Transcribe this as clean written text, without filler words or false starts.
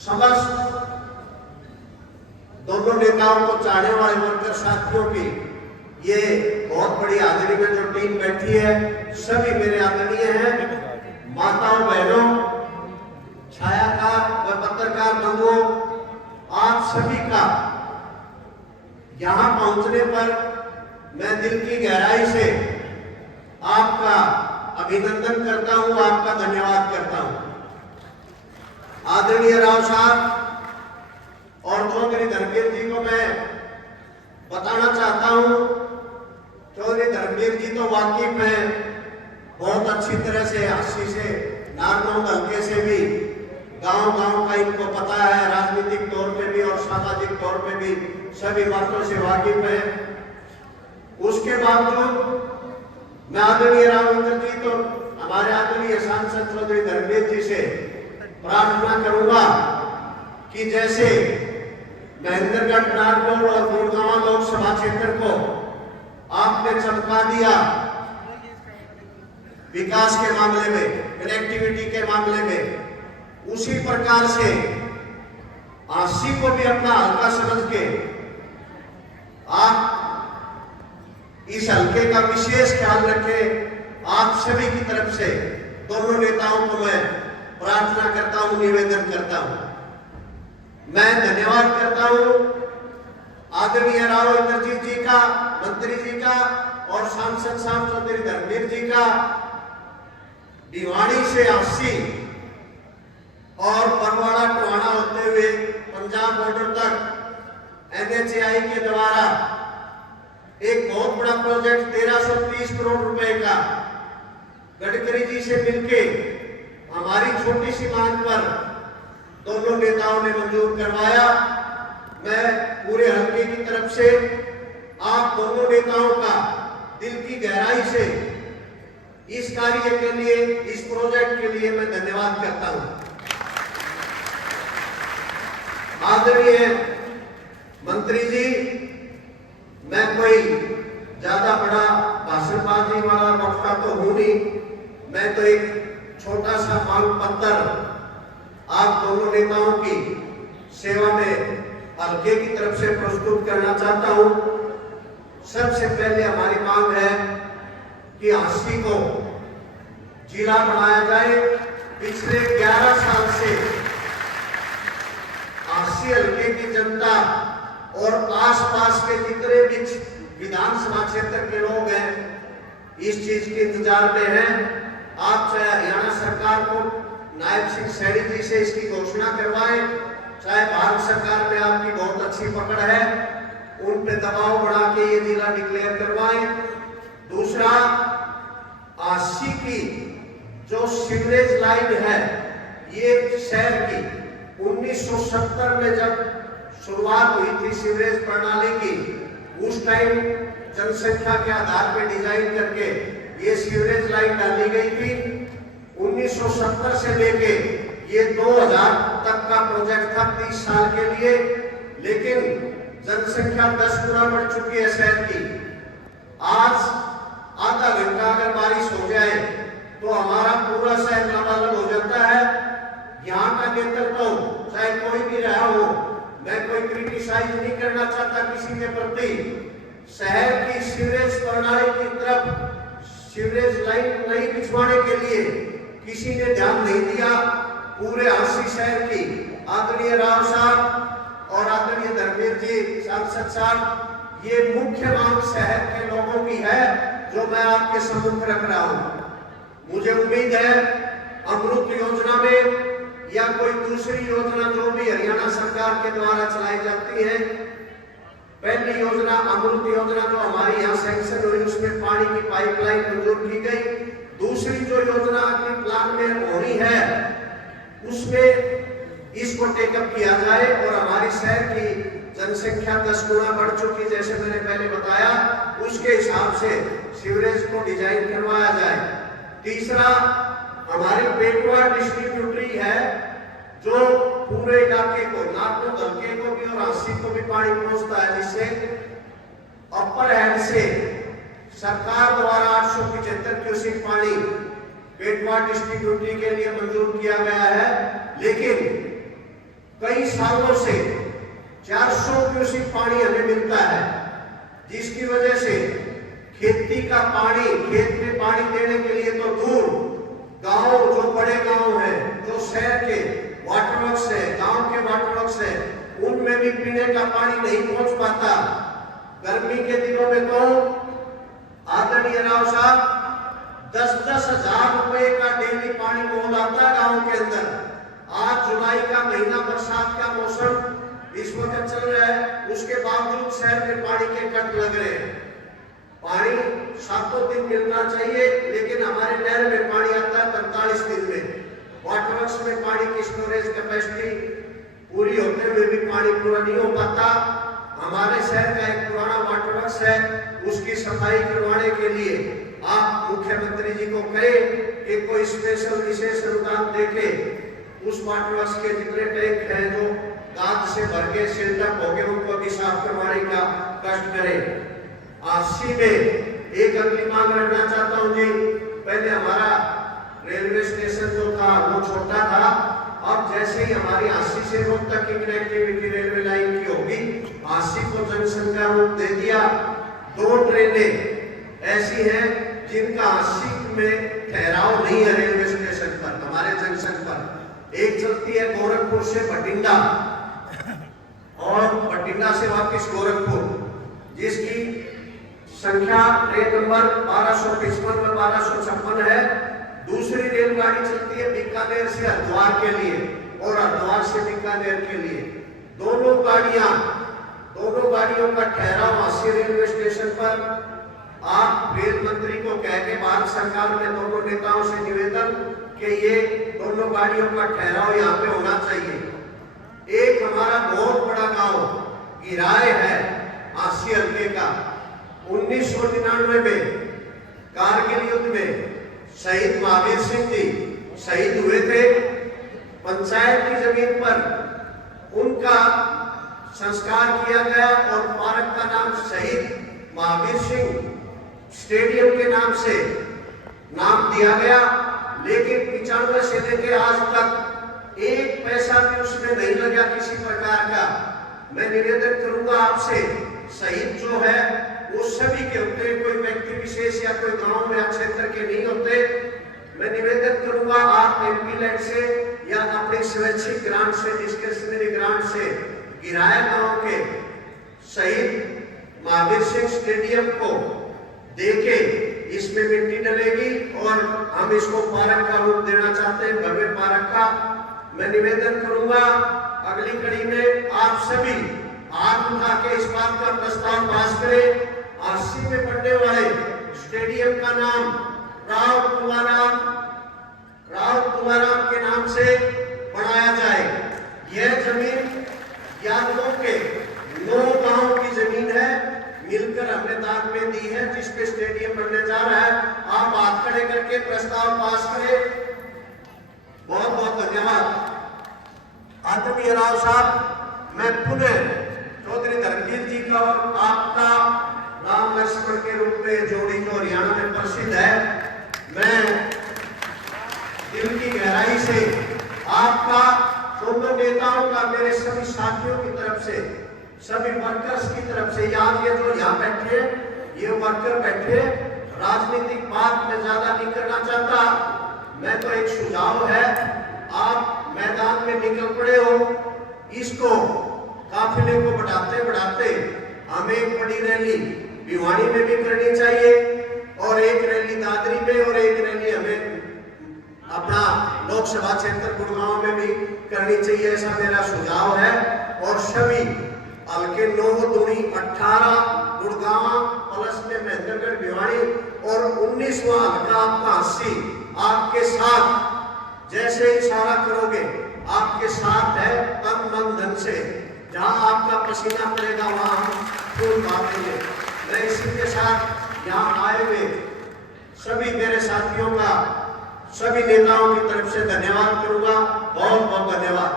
समस्त दोनों नेताओं को चाहने वाले वर्कर साथियों की ये बहुत बड़ी हाजिरी में जो टीम बैठी है, सभी मेरे आदरणीय हैं, माताओं बहनों, छायाकार व पत्रकार बंधुओं, आप सभी का यहां पहुंचने पर मैं दिल की गहराई से आपका अभिनंदन करता हूं, आपका धन्यवाद करता हूं। आदरणीय राव साहब और चौधरी धर्मवीर जी को मैं बताना चाहता हूं, चौधरी धर्मवीर जी तो वाकिफ हैं, बहुत अच्छी तरह से अस्सी से नारनौल हल्के से भी गांव-गांव का इनको पता है, राजनीतिक तौर पे भी और सामाजिक तौर पे भी सभी बातों से वाकिफ है। उसके बावजूद मैं आदरणीय रामेंद्र जी तो हमारे आदरणीय सांसद चौधरी धर्मवीर जी से प्रार्थना करूंगा कि जैसे महेंद्रगढ़, नारनौल और गुड़गांव लोकसभा क्षेत्र को आपने चमका दिया विकास के मामले में, कनेक्टिविटी के मामले में, उसी प्रकार से आशी को भी अपना हल्का समझ के आप इस हल्के का विशेष ख्याल रखें। आप सभी की तरफ से दोनों नेताओं को मैं प्रार्थना करता हूं, निवेदन करता हूं। मैं धन्यवाद करता हूं आदरणीय राव इंद्रजीत जी का, मंत्री जी का और सांसद साहब चौधरी धर्मवीर जी का, भिवाड़ी से अस्सी और परवाड़ा टोहाना होते हुए पंजाब बॉर्डर तक NHAI के द्वारा एक बहुत बड़ा प्रोजेक्ट 1330 करोड़ रुपए का गडकरी जी से मिलके हमारी छोटी सी मांग पर दोनों नेताओं ने मंजूर करवाया। मैं पूरे हल्के की तरफ से आप दोनों नेताओं का दिल की गहराई से इस कार्य के लिए, इस प्रोजेक्ट के लिए मैं धन्यवाद करता हूं। आदरणीय मंत्री जी, मैं कोई ज्यादा बड़ा भाषणबाजी वाला वक्ता तो हूं नहीं, मैं तो एक छोटा सा मांग पत्र आप दोनों नेताओं की सेवा में हल्के की तरफ से प्रस्तुत करना चाहता हूं। सबसे पहले हमारी मांग है कि अस्सी को जिला बनाया जाए। पिछले 11 साल से अस्सी हल्के की जनता और आसपास के जितने भी विधानसभा क्षेत्र के लोग हैं इस चीज के इंतजार में हैं। आप चाहे हरियाणा सरकार को नायब सिंह सैनी जी से इसकी घोषणा करवाएं, चाहे भारत सरकार में आपकी बहुत अच्छी पकड़ है, उन पे दबाव बढ़ा के ये जिला डिक्लेयर करवाएं। दूसरा, अस्सी की जो सीवरेज लाइन है ये शहर की 1970 में जब शुरुआत हुई थी सीवरेज प्रणाली की, उस टाइम जनसंख्या के आधार पर डिजाइन करके ये सीवरेज लाइन डाली गई थी। 1970 से लेके ये 2000 तक का प्रोजेक्ट था 30 साल के लिए, लेकिन जनसंख्या 10 गुना बढ़ चुकी है शहर की। आज आधा घंटा अगर बारिश हो जाए तो हमारा पूरा शहर लबालब हो जाता है। यहाँ का नेतृत्व चाहे कोई भी रहा हो, मैं कोई क्रिटिसाइज नहीं करना चाहता किसी के प्रति, शहर की सीवरेज प्रणाली की तरफ सीवरेज लाइन नहीं बिछवाने के लिए किसी ने ध्यान नहीं दिया। पूरे अस्सी शहर की आदरणीय राव साहब और आदरणीय धर्मवीर जी सांसद साहब, ये मुख्य मांग शहर के लोगों की है जो मैं आपके सम्मुख रख रहा हूं। मुझे उम्मीद है अमृत योजना में या कोई दूसरी योजना जो भी हरियाणा सरकार के द्वारा चलाई जाती है, पहली योजना अमृत योजना जो हमारी यहाँ सैंक्शन हुई उसमें पानी की पाइपलाइन मंजूर की गई। दूसरी जो योजना अपनी प्लान में होनी है उसमें इसको टेकअप किया जाए और हमारी शहर की जनसंख्या 10 गुना बढ़ चुकी, जैसे मैंने पहले बताया, उसके हिसाब से सीवरेज को डिजाइन करवाया जाए। तीसरा, हमारी पेटवा डिस्ट्रीब्यूटरी है जो पूरे इलाके को, नारनौल हल्के को भी और अस्सी को भी पानी पहुंचता है, जिससे अपर हैंड से सरकार द्वारा 875 क्यूसेक पानी पेटवा डिस्ट्रीब्यूटरी के लिए मंजूर किया गया है। लेकिन कई सालों से 400 क्यूसेक पानी हमें मिलता है, जिसकी वजह से खेती का पानी, खेत में पानी देने के लिए तो दूर गांव, जो बड़े गांव हैं, जो शहर के वाटर वर्क्स है, गांव के वाटर वर्क्स है, उनमें भी पीने का पानी नहीं पहुंच पाता। गर्मी के दिनों में तो आदरणीय राव साहब 10-10 हजार रुपए का डेली पानी मोल आता है गांव के अंदर। आज जुलाई का महीना, बरसात का मौसम इस वक्त चल रहा है, उसके बावजूद शहर में पानी के कट लग रहे हैं। पानी 7 दिन मिलना चाहिए, लेकिन हमारे नहर में पानी आता है 45 दिन में। वाटर वर्क्स में पानी की स्टोरेज कैपेसिटी पूरी होते हुए भी पानी पूरा नहीं हो पाता। हमारे शहर का एक पुराना वाटर वर्क्स है, उसकी सफाई करवाने के लिए आप मुख्यमंत्री जी को कहें कि कोई स्पेशल विशेष अनुदान देके उस वाटर वर्क्स के जितने टैंक हैं जो गाद से भर के सिल्टअप हो गए, उनको भी साफ करवाने का कष्ट करें। आसी में एक अगली मांग रखना चाहता हूं जी। पहले हमारा रेलवे स्टेशन जो था वो छोटा था, अब जैसे ही हमारी आसी से रोड तक की कनेक्टिविटी रेलवे लाइन की होगी, आसी को जंक्शन का रूप दे दिया। 2 ट्रेनें ऐसी हैं जिनका आसी में ठहराव नहीं है रेलवे स्टेशन पर, हमारे जंक्शन पर। एक चलती है गोरखपुर से भटिंडा और भटिंडा से वापस गोरखपुर, जिसकी संख्या ट्रेन नंबर 1255 व 1256 है। दूसरी रेलगाड़ी चलती है बीकानेर से हरिद्वार के लिए और हरिद्वार से बीकानेर के लिए। दोनों गाड़ियों का ठहराव आसी रेलवे स्टेशन पर। आप रेल मंत्री को कह के भारत सरकार में दोनों नेताओं से निवेदन कि ये दोनों गाड़ियों का ठहराव यहाँ पे होना चाहिए। एक हमारा बहुत बड़ा गांव गिराए है आसी हल्के का। 1999 में कारगिल युद्ध में शहीद महावीर सिंह जी शहीद हुए थे। पंचायत की जमीन पर उनका संस्कार किया गया और पार्क का नाम शहीद महावीर सिंह स्टेडियम के नाम से नाम दिया गया। लेकिन 95 से लेकर आज तक 1 पैसा भी उसमें नहीं लगा किसी प्रकार का। मैं निवेदन करूंगा आपसे, शहीद जो है वो सभी के होते, कोई व्यक्ति विशेष या कोई गांव या क्षेत्र के नहीं होते। मैं निवेदन करूंगा आप एमपी लैंड से या अपनी स्वैच्छिक ग्रांट से, डिस्क्रिशनरी ग्रांट से गिराया गांव के शहीद महावीर सिंह स्टेडियम को देके इसमें मिट्टी डलेगी और हम इसको पार्क का रूप देना चाहते हैं, भव्य पार्क का। मैं निवेदन करूंगा अगली कड़ी में आप सभी हाथ उठा के इस बात का प्रस्ताव पास करें। आसी में पड़ने वाले स्टेडियम का नाम राव कुमाराम के नाम से बनाया जाए। यह जमीन यादवों के 9 गांव की जमीन है, मिलकर हमने दान में दी है, जिस पे स्टेडियम बनने जा रहा है। आप हाथ खड़े करके प्रस्ताव पास करें। बहुत बहुत धन्यवाद। आदरणीय राव साहब, मैं पुनः चौधरी धर्मवीर जी का और आपका राम लक्ष्मण के रूप में जोड़ी जो हरियाणा में प्रसिद्ध है, मैं दिल की गहराई से आपका, दोनों नेताओं का, मेरे सभी साथियों की तरफ से, सभी वर्कर्स की तरफ से, याद ये जो यहाँ बैठे ये वर्कर बैठे, राजनीतिक बात में ज्यादा नहीं करना चाहता। मैं तो एक सुझाव है, आप मैदान में निकल पड़े हो, इसको काफिले को बढ़ाते बढ़ाते हमें एक बड़ी रैली भिवानी में भी करनी चाहिए और एक रैली दादरी में और एक रैली हमें अपना लोकसभा क्षेत्र गुड़गांव में भी करनी चाहिए, ऐसा मेरा सुझाव है। और सभी हल्के 9 दूनी 18 गुड़गांव प्लस में महेंद्रगढ़ भिवानी और 19वां हल्का आपका 80 आपके साथ जैसे इशारा करोगे आपके साथ है, तन मन धन से। जहां आपका पसीना पड़ेगा वहां हम फूल मारेंगे। मैं इसी के साथ यहाँ आए हुए सभी मेरे साथियों का, सभी नेताओं की तरफ से धन्यवाद करूंगा। बहुत बहुत धन्यवाद।